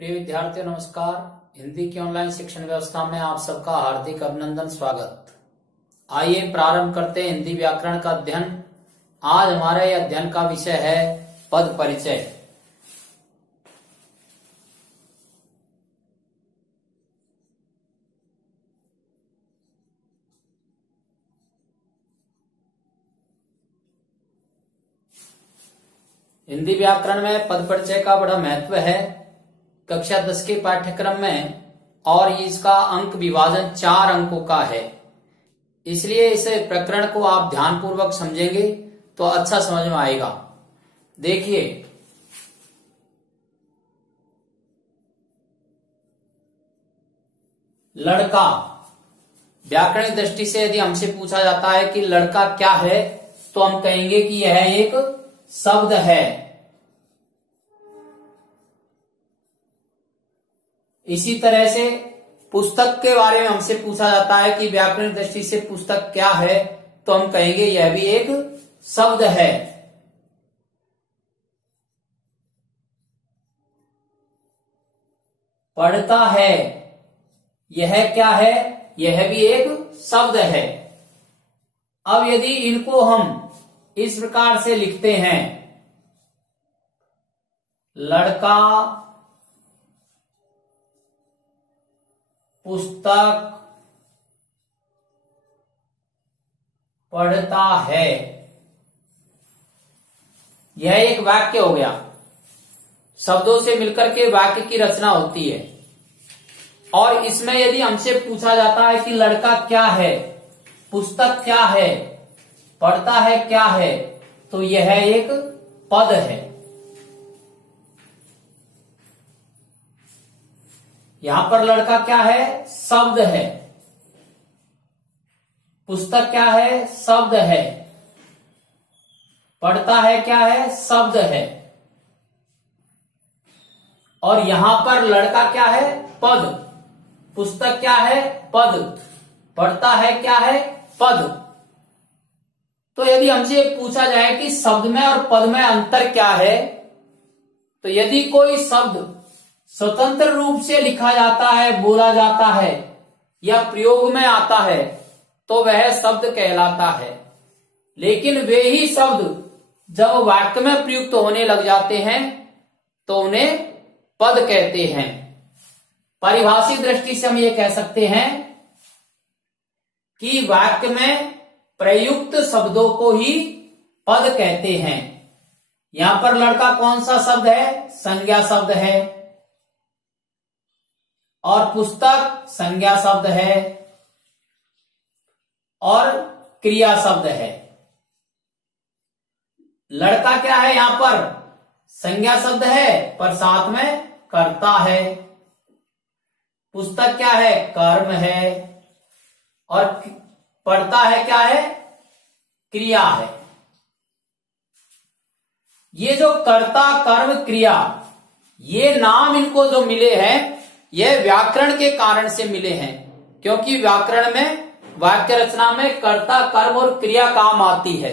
प्रिय विद्यार्थियों नमस्कार। हिंदी की ऑनलाइन शिक्षण व्यवस्था में आप सबका हार्दिक अभिनंदन स्वागत। आइए प्रारंभ करते हैं हिंदी व्याकरण का अध्ययन। आज हमारे अध्ययन का विषय है पद परिचय। हिंदी व्याकरण में पद परिचय का बड़ा महत्व है। कक्षा 10 के पाठ्यक्रम में और इसका अंक विभाजन 4 अंकों का है, इसलिए इस प्रकरण को आप ध्यानपूर्वक समझेंगे तो अच्छा समझ में आएगा। देखिए, लड़का, व्याकरणिक दृष्टि से यदि हमसे पूछा जाता है कि लड़का क्या है, तो हम कहेंगे कि यह एक शब्द है। इसी तरह से पुस्तक के बारे में हमसे पूछा जाता है कि व्याकरणिक दृष्टि से पुस्तक क्या है, तो हम कहेंगे यह भी एक शब्द है। पढ़ता है, यह क्या है? यह भी एक शब्द है। अब यदि इनको हम इस प्रकार से लिखते हैं, लड़का पुस्तक पढ़ता है, यह एक वाक्य हो गया। शब्दों से मिलकर के वाक्य की रचना होती है। और इसमें यदि हमसे पूछा जाता है कि लड़का क्या है, पुस्तक क्या है, पढ़ता है क्या है, तो यह एक पद है। यहां पर लड़का क्या है? शब्द है। पुस्तक क्या है? शब्द है। पढ़ता है क्या है? शब्द है। और यहां पर लड़का क्या है? पद। पुस्तक क्या है? पद। पढ़ता है क्या है? पद। तो यदि हमसे पूछा जाए कि शब्द में और पद में अंतर क्या है, तो यदि कोई शब्द स्वतंत्र रूप से लिखा जाता है, बोला जाता है या प्रयोग में आता है, तो वह शब्द कहलाता है। लेकिन वे ही शब्द जब वाक्य में प्रयुक्त होने लग जाते हैं तो उन्हें पद कहते हैं। परिभाषिक दृष्टि से हम ये कह सकते हैं कि वाक्य में प्रयुक्त शब्दों को ही पद कहते हैं। यहां पर लड़का कौन सा शब्द है? संज्ञा शब्द है। और पुस्तक संज्ञा शब्द है और क्रिया शब्द है। लड़का क्या है? यहां पर संज्ञा शब्द है पर साथ में कर्ता है। पुस्तक क्या है? कर्म है। और पढ़ता है क्या है? क्रिया है। ये जो कर्ता, कर्म, क्रिया, ये नाम इनको जो मिले हैं, यह व्याकरण के कारण से मिले हैं। क्योंकि व्याकरण में, वाक्य रचना में कर्ता, कर्म और क्रिया काम आती है।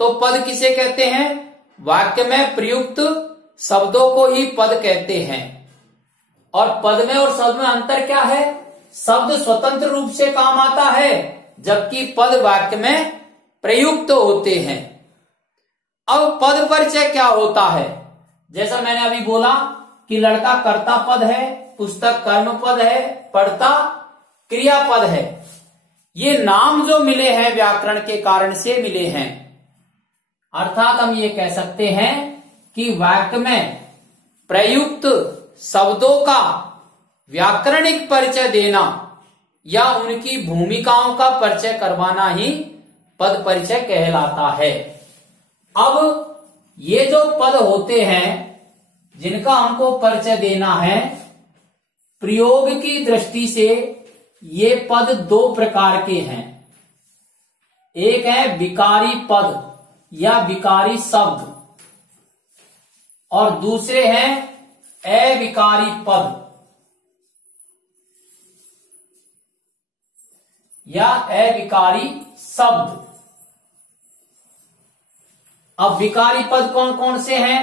तो पद किसे कहते हैं? वाक्य में प्रयुक्त शब्दों को ही पद कहते हैं। और पद में और शब्द में अंतर क्या है? शब्द स्वतंत्र रूप से काम आता है, जबकि पद वाक्य में प्रयुक्त होते हैं। अब पद परिचय क्या होता है? जैसा मैंने अभी बोला कि लड़का कर्ता पद है, पुस्तक कर्म पद है, पढ़ता क्रिया पद है। ये नाम जो मिले हैं व्याकरण के कारण से मिले हैं। अर्थात हम ये कह सकते हैं कि वाक्य में प्रयुक्त शब्दों का व्याकरणिक परिचय देना या उनकी भूमिकाओं का परिचय करवाना ही पद परिचय कहलाता है। अब ये जो पद होते हैं जिनका हमको परिचय देना है, प्रयोग की दृष्टि से ये पद 2 प्रकार के हैं। एक है विकारी पद या विकारी शब्द, और दूसरे हैं अविकारी पद या अविकारी शब्द। अब विकारी पद कौन कौन से हैं?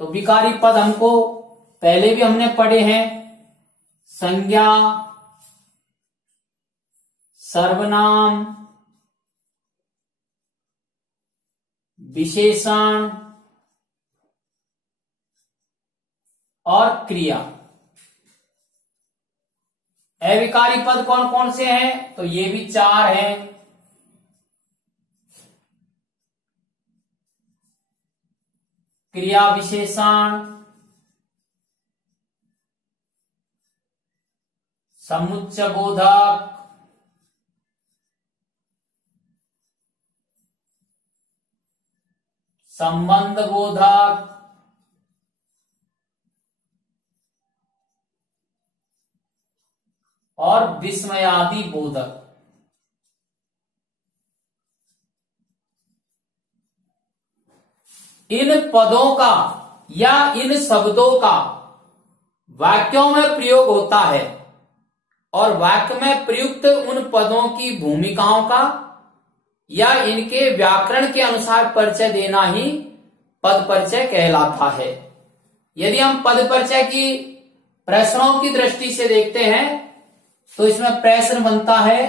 तो विकारी पद हमको पहले भी हमने पढ़े हैं। संज्ञा, सर्वनाम, विशेषण और क्रिया। अविकारी पद कौन कौन से हैं? तो ये भी 4 हैं। क्रिया विशेषण, समुच्चय बोधक, संबंध बोधक और विस्मयादि बोधक। इन पदों का या इन शब्दों का वाक्यों में प्रयोग होता है और वाक्य में प्रयुक्त उन पदों की भूमिकाओं का या इनके व्याकरण के अनुसार परिचय देना ही पद परिचय कहलाता है। यदि हम पद परिचय की प्रश्नों की दृष्टि से देखते हैं तो इसमें प्रश्न बनता है,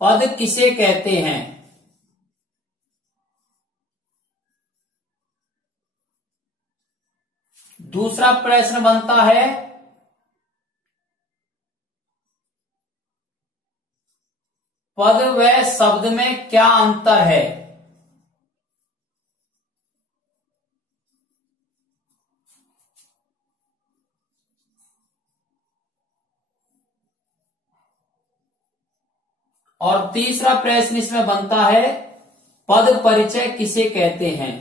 पद किसे कहते हैं? दूसरा प्रश्न बनता है, पद व शब्द में क्या अंतर है? और तीसरा प्रश्न इसमें बनता है, पद परिचय किसे कहते हैं?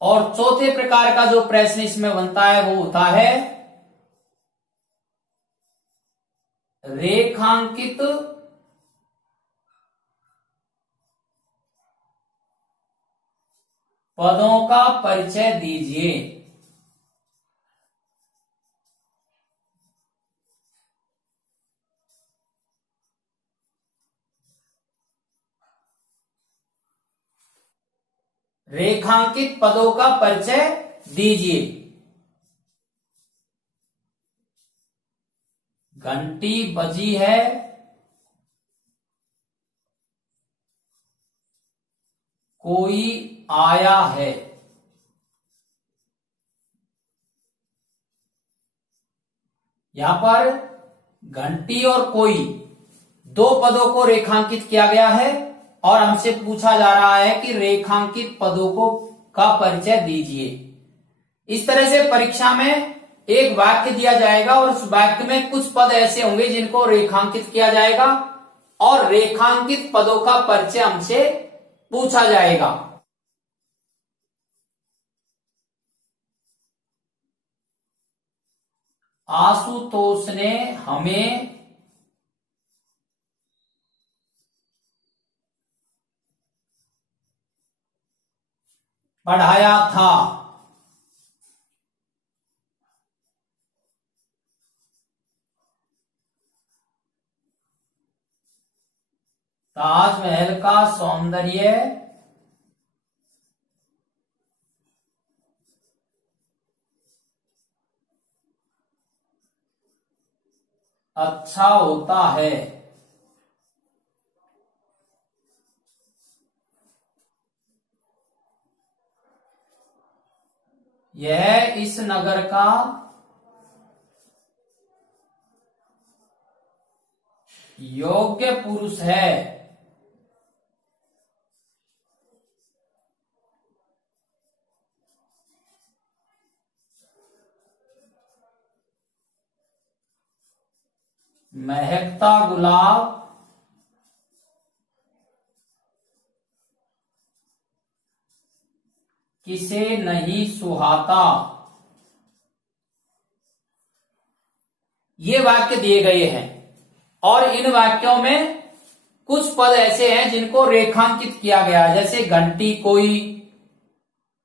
और चौथे प्रकार का जो प्रश्न इसमें बनता है वो होता है, रेखांकित पदों का परिचय दीजिए। रेखांकित पदों का परिचय दीजिए। घंटी बजी है, कोई आया है। यहां पर घंटी और कोई दो पदों को रेखांकित किया गया है और हमसे पूछा जा रहा है कि रेखांकित पदों को का परिचय दीजिए। इस तरह से परीक्षा में एक वाक्य दिया जाएगा और उस वाक्य में कुछ पद ऐसे होंगे जिनको रेखांकित किया जाएगा और रेखांकित पदों का परिचय हमसे पूछा जाएगा। आशुतोष ने हमें पढ़ाया था। ताजमहल का सौंदर्य अच्छा होता है। यह इस नगर का योग्य पुरुष है। महकता गुलाब किसे नहीं सुहाता। ये वाक्य दिए गए हैं और इन वाक्यों में कुछ पद ऐसे हैं जिनको रेखांकित किया गया है, जैसे घंटी, कोई,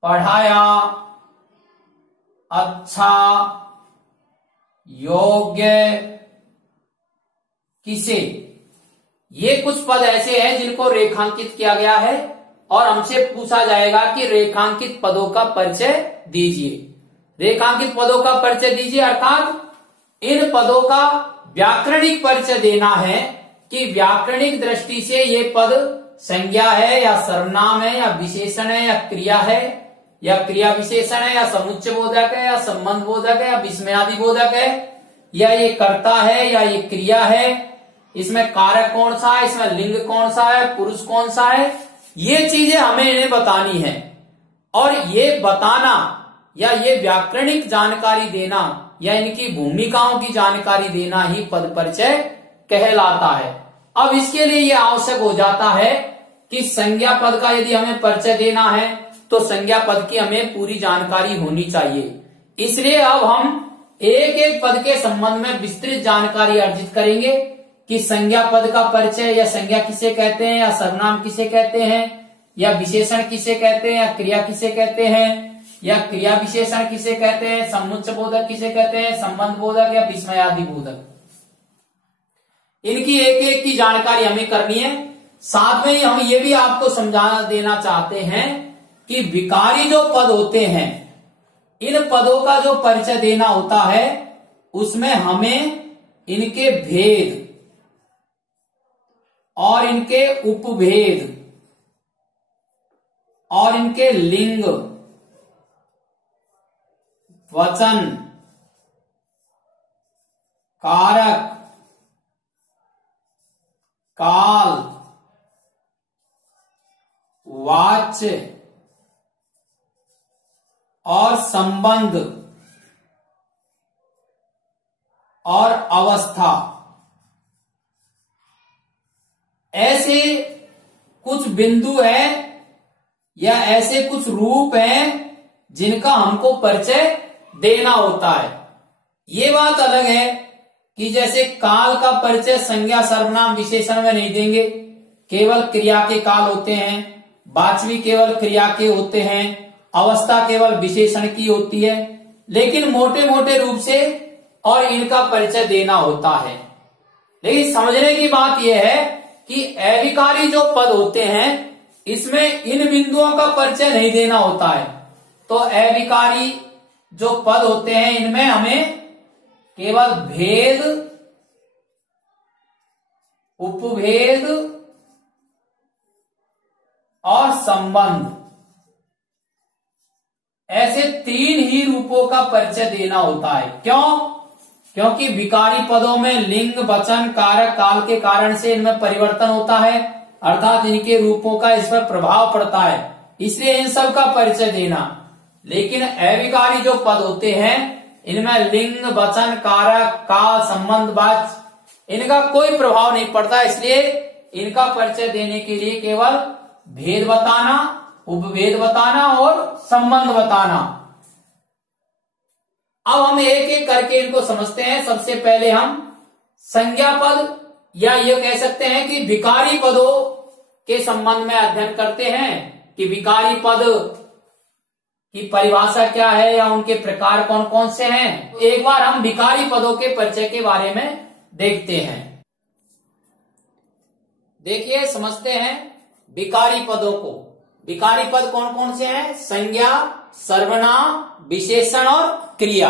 पढ़ाया, अच्छा, योग्य, किसे, ये कुछ पद ऐसे हैं जिनको रेखांकित किया गया है और हमसे पूछा जाएगा कि रेखांकित पदों का परिचय दीजिए। रेखांकित पदों का परिचय दीजिए अर्थात इन पदों का व्याकरणिक परिचय देना है कि व्याकरणिक दृष्टि से ये पद संज्ञा है या सर्वनाम है या विशेषण है या क्रिया है या क्रिया विशेषण है या समुच्चय बोधक है या संबंध बोधक है या विस्मयादि बोधक है या ये कर्ता है या ये क्रिया है, इसमें कारक कौन सा है, इसमें लिंग कौन सा है, पुरुष कौन सा है, ये चीजें हमें इन्हें बतानी है। और ये बताना या ये व्याकरणिक जानकारी देना या इनकी भूमिकाओं की जानकारी देना ही पद परिचय कहलाता है। अब इसके लिए ये आवश्यक हो जाता है कि संज्ञा पद का यदि हमें परिचय देना है तो संज्ञा पद की हमें पूरी जानकारी होनी चाहिए। इसलिए अब हम एक एक पद के संबंध में विस्तृत जानकारी अर्जित करेंगे कि संज्ञा पद का परिचय या संज्ञा किसे कहते हैं या सर्वनाम किसे कहते हैं या विशेषण किसे कहते हैं या क्रिया किसे कहते हैं या क्रिया विशेषण किसे कहते हैं, समुच्चय बोधक किसे कहते हैं, संबंध बोधक या विस्मयादि बोधक। इनकी एक एक की जानकारी हमें करनी है। साथ में ही हम ये भी आपको समझा देना चाहते हैं कि विकारी जो पद होते हैं इन पदों का जो परिचय देना होता है उसमें हमें इनके भेद और इनके उपभेद और इनके लिंग, वचन, कारक, काल, वाच्य और संबंध और अवस्था, ऐसे कुछ बिंदु हैं या ऐसे कुछ रूप हैं जिनका हमको परिचय देना होता है। ये बात अलग है कि जैसे काल का परिचय संज्ञा सर्वनाम विशेषण में नहीं देंगे, केवल क्रिया के काल होते हैं, वाचवी केवल क्रिया के होते हैं, अवस्था केवल विशेषण की होती है, लेकिन मोटे मोटे रूप से और इनका परिचय देना होता है। लेकिन समझने की बात यह है कि अविकारी जो पद होते हैं इसमें इन बिंदुओं का परिचय नहीं देना होता है। तो अविकारी जो पद होते हैं इनमें हमें केवल भेद, उपभेद और संबंध, ऐसे तीन ही रूपों का परिचय देना होता है। क्यों? क्योंकि विकारी पदों में लिंग, वचन, कारक, काल के कारण से इनमें परिवर्तन होता है, अर्थात इनके रूपों का इस पर प्रभाव पड़ता है, इसलिए इन सब का परिचय देना। लेकिन अविकारी जो पद होते हैं इनमें लिंग, वचन, कारक, काल, संबंध, वाच्य इनका कोई प्रभाव नहीं पड़ता, इसलिए इनका परिचय देने के लिए केवल भेद बताना, उपभेद बताना और संबंध बताना। अब हम एक एक करके इनको समझते हैं। सबसे पहले हम संज्ञा पद या ये कह सकते हैं कि विकारी पदों के संबंध में अध्ययन करते हैं कि विकारी पद की परिभाषा क्या है या उनके प्रकार कौन कौन से हैं। एक बार हम विकारी पदों के परिचय के बारे में देखते हैं। देखिए, समझते हैं विकारी पदों को। विकारी पद कौन कौन से हैं? संज्ञा, सर्वनाम, विशेषण और क्रिया।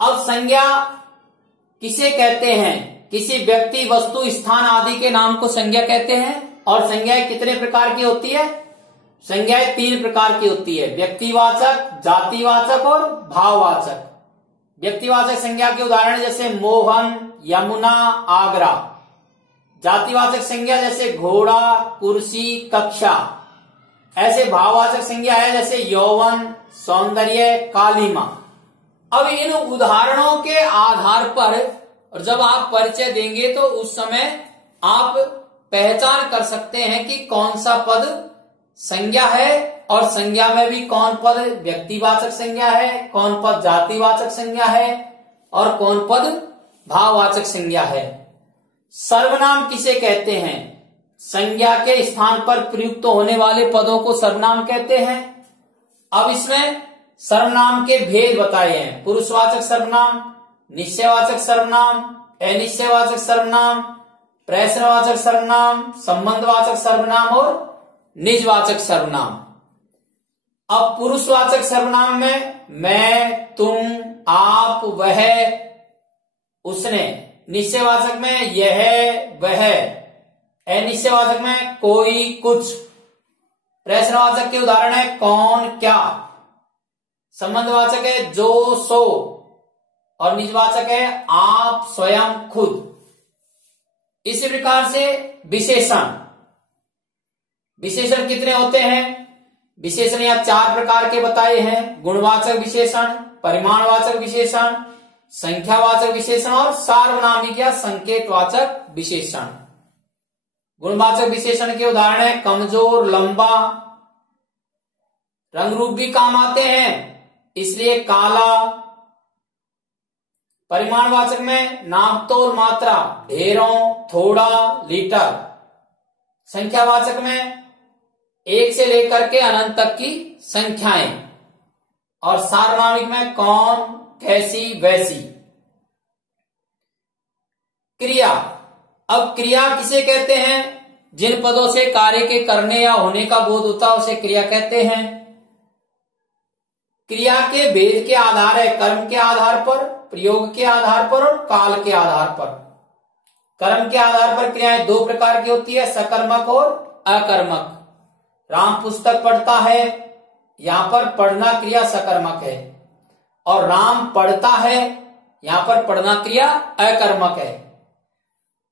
अब संज्ञा किसे कहते हैं? किसी व्यक्ति, वस्तु, स्थान आदि के नाम को संज्ञा कहते हैं। और संज्ञाएं कितने प्रकार की होती है? संज्ञाएं 3 प्रकार की होती है, व्यक्तिवाचक, जातिवाचक और भाववाचक। व्यक्तिवाचक संज्ञा के उदाहरण जैसे मोहन, यमुना, आगरा। जातिवाचक संज्ञा जैसे घोड़ा, कुर्सी, कक्षा। ऐसे भाववाचक संज्ञा है जैसे यौवन, सौंदर्य, कालीमा। अब इन उदाहरणों के आधार पर और जब आप परिचय देंगे तो उस समय आप पहचान कर सकते हैं कि कौन सा पद संज्ञा है और संज्ञा में भी कौन पद व्यक्तिवाचक संज्ञा है, कौन पद जातिवाचक संज्ञा है और कौन पद भाववाचक संज्ञा है। सर्वनाम किसे कहते हैं? संज्ञा के स्थान पर प्रयुक्त होने वाले पदों को सर्वनाम कहते हैं। अब इसमें सर्वनाम के भेद बताए हैं। पुरुषवाचक सर्वनाम, निश्चयवाचक सर्वनाम, अनिश्चयवाचक सर्वनाम, प्रश्नवाचक सर्वनाम, संबंधवाचक सर्वनाम और निजवाचक सर्वनाम। अब पुरुषवाचक सर्वनाम में मैं, तुम, आप, वह, उसने। निश्चयवाचक में यह, वह। अनिश्चयवाचक में कोई, कुछ। प्रश्नवाचक के उदाहरण है कौन, क्या। संबंधवाचक है जो, सो। और निजवाचक है आप, स्वयं, खुद। इसी प्रकार से विशेषण। विशेषण कितने होते हैं? विशेषण यहाँ 4 प्रकार के बताए हैं। गुणवाचक विशेषण, परिमाणवाचक विशेषण, संख्यावाचक विशेषण और सार्वनामिक या संकेतवाचक विशेषण। गुणवाचक विशेषण के उदाहरण है कमजोर, लंबा। रंग रूप भी काम आते हैं, इसलिए काला। परिमाणवाचक में नाप तोल, मात्रा, ढेरों, थोड़ा, लीटर। संख्यावाचक में 1 से लेकर के अनंत तक की संख्याएं। और सार्वनामिक में कौन, कैसी, वैसी। क्रिया। अब क्रिया किसे कहते हैं? जिन पदों से कार्य के करने या होने का बोध होता है उसे क्रिया कहते हैं। क्रिया के भेद के आधार है कर्म के आधार पर, प्रयोग के आधार पर और काल के आधार पर। कर्म के आधार पर क्रियाएं 2 प्रकार की होती है, सकर्मक और अकर्मक। राम पुस्तक पढ़ता है, यहां पर पढ़ना क्रिया सकर्मक है। और राम पढ़ता है, यहां पर पढ़ना क्रिया अकर्मक है।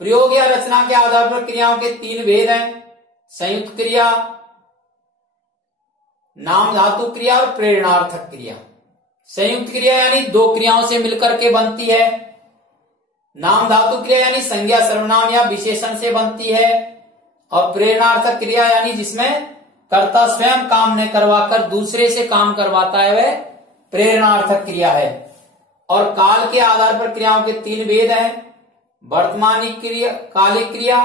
प्रयोग या रचना के आधार पर क्रियाओं के 3 भेद हैं, संयुक्त क्रिया, नाम धातु क्रिया और प्रेरणार्थक क्रिया। संयुक्त क्रिया यानी 2 क्रियाओं से मिलकर के बनती है। नाम धातु क्रिया यानी संज्ञा, सर्वनाम या विशेषण से बनती है। और प्रेरणार्थक क्रिया यानी जिसमें कर्ता स्वयं काम न करवाकर दूसरे से काम करवाता है, वह प्रेरणार्थक क्रिया है। और काल के आधार पर क्रियाओं के 3 भेद हैं, वर्तमानिक क्रिया, कालिक क्रिया,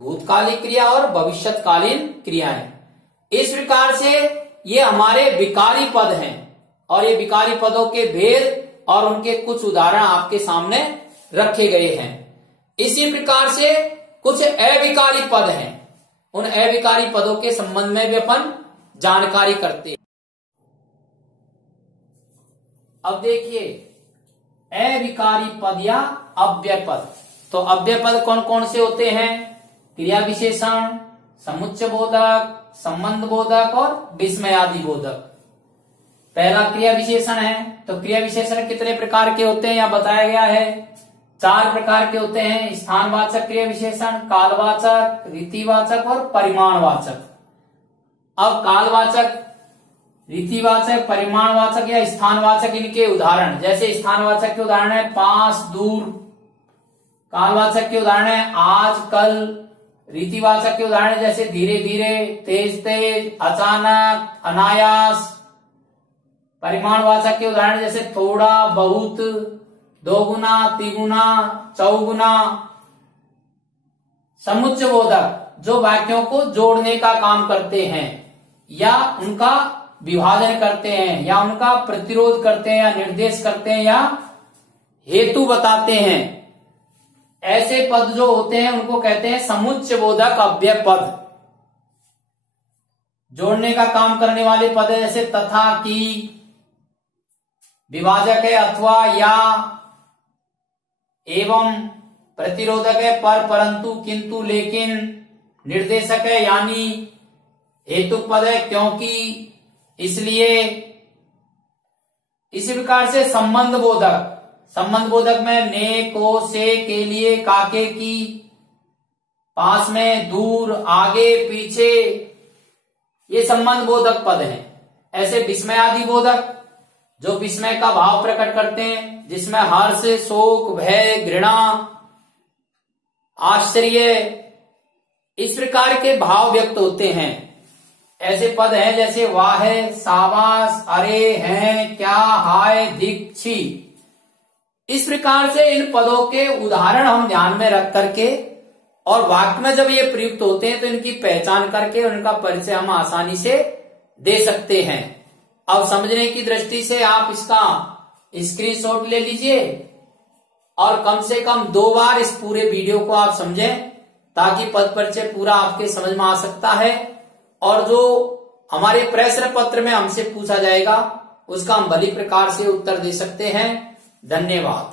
भूतकालिक क्रिया और भविष्यकालीन क्रियाएं। इस प्रकार से ये हमारे विकारी पद हैं और ये विकारी पदों के भेद और उनके कुछ उदाहरण आपके सामने रखे गए हैं। इसी प्रकार से कुछ अविकारी पद हैं, उन अविकारी पदों के संबंध में भी अपन जानकारी करते हैं। अब देखिए अविकारी पद या अव्यय पद। तो अव्यय पद कौन कौन से होते हैं? क्रिया विशेषण, समुच्चय बोधक, संबंध बोधक और विस्मयादि बोधक। पहला क्रिया विशेषण है। तो क्रिया विशेषण कितने प्रकार के होते हैं यह बताया गया है। 4 प्रकार के होते हैं, स्थानवाचक क्रिया विशेषण, कालवाचक, रीतिवाचक और परिमाणवाचक। अब कालवाचक, रीतिवाचक, परिमाणवाचक या स्थानवाचक इनके उदाहरण, जैसे स्थानवाचक के उदाहरण है पास, दूर। कालवाचक के उदाहरण है आज, कल। रीतिवाचक के उदाहरण जैसे धीरे धीरे, तेज तेज, अचानक, अनायास। परिमाणवाचक के उदाहरण जैसे थोड़ा, बहुत, 2 गुना, 3 गुना, 4 गुना। समुच्चय बोधक जो वाक्यों को जोड़ने का काम करते हैं या उनका विभाजन करते हैं या उनका प्रतिरोध करते हैं या निर्देश करते हैं या हेतु बताते हैं, ऐसे पद जो होते हैं उनको कहते हैं समुच्चय बोधक अव्यय पद। जोड़ने का काम करने वाले पद है जैसे तथा, की। विभाजक है अथवा, या, एवं। प्रतिरोधक है पर, परंतु, किंतु, लेकिन। निर्देशक है यानी। हेतुक पद है क्योंकि, इसलिए। इसी प्रकार से संबंध बोधक। संबंध बोधक में ने, को, से, के लिए, काके, की। पास में, दूर, आगे, पीछे, ये संबंध बोधक पद हैं। ऐसे विस्मयादि बोधक जो विस्मय का भाव प्रकट करते हैं, जिसमें हर्ष, शोक, भय, घृणा, आश्चर्य, इस प्रकार के भाव व्यक्त होते हैं। ऐसे पद हैं जैसे वाह, शाबाश, अरे, हैं, क्या, हाय, धिक, छी। इस प्रकार से इन पदों के उदाहरण हम ध्यान में रख करके और वाक्य में जब ये प्रयुक्त होते हैं तो इनकी पहचान करके उनका परिचय हम आसानी से दे सकते हैं। अब समझने की दृष्टि से आप इसका स्क्रीनशॉट ले लीजिए और कम से कम 2 बार इस पूरे वीडियो को आप समझें, ताकि पद परिचय पूरा आपके समझ में आ सकता है। और जो हमारे प्रश्न पत्र में हमसे पूछा जाएगा उसका हम भली प्रकार से उत्तर दे सकते हैं। धन्यवाद।